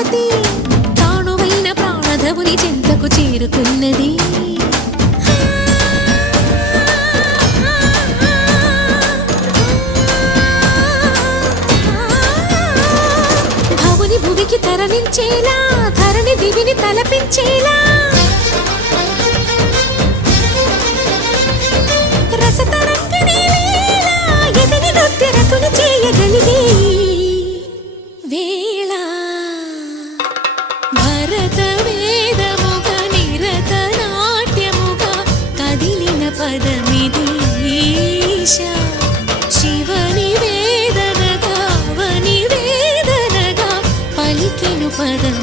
పార్వతి తానువైన ప్రాణధవుని చెంతకు చేరుకున్నది. భవుని భువికి తరలించేలా ధరణి దివిని తలపించేలా రసతరంగిణి లీలా ఎదిని నృత్యరతుని చేయగలిగే వేళ భరత వేదముగ నిరత నాట్యముగా కదిలిన పదమిది ఈశా శివని వేదనగా వని వేదనగా పలికెను పదం